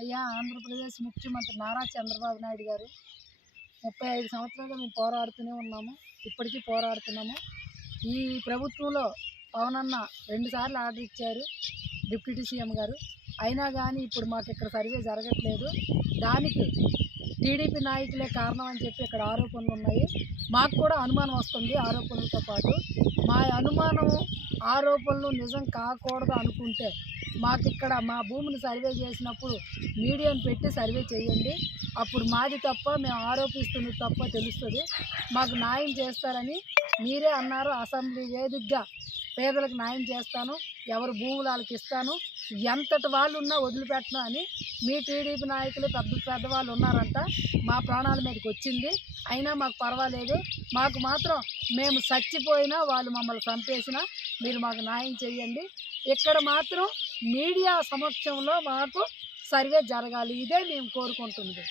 అయ్యా, ఆంధ్రప్రదేశ్ ముఖ్యమంత్రి నారా చంద్రబాబు నాయుడు గారు 35 సంవత్సరాలుగా మేము పోరాడుతూనే ఉన్నాము. ఇప్పటికీ పోరాడుతున్నాము. ఈ ప్రభుత్వంలో పవనన్న 2 సార్లు ఆర్డర్ ఇచ్చారు, డిప్యూటీ సీఎం గారు. అయినా కానీ ఇప్పుడు మాకు ఇక్కడ సర్వే జరగట్లేదు. దానికి టీడీపీ నాయకులే కారణం అని చెప్పి ఇక్కడ ఆరోపణలు ఉన్నాయి. మాకు కూడా అనుమానం వస్తుంది. ఆరోపణలతో పాటు మా అనుమానం, ఆరోపణలు నిజం కాకూడదు అనుకుంటే మాకు ఇక్కడ మా భూమిని సర్వే చేసినప్పుడు మీడియాను పెట్టి సర్వే చేయండి. అప్పుడు మాది తప్ప, మేము ఆరోపిస్తున్నది తప్ప తెలుస్తుంది. మాకు న్యాయం చేస్తారని మీరే అన్నారు. అసెంబ్లీ వేదికగా పేదలకు న్యాయం చేస్తాను, ఎవరు భూములు వాళ్ళకి ఇస్తాను, ఎంతటి వాళ్ళు ఉన్నా వదిలిపెట్టను అని మీ టీడీపీ నాయకులు పెద్దవాళ్ళు ఉన్నారంట. మా ప్రాణాల మీదకి వచ్చింది. అయినా మాకు పర్వాలేదు. మాకు మాత్రం మేము చచ్చిపోయినా, వాళ్ళు మమ్మల్ని చంపేసినా మీరు మాకు న్యాయం చేయండి. ఇక్కడ మాత్రం మీడియా సమక్షంలో మాకు సర్వే జరగాలి. ఇదే మేము కోరుకుంటుంది.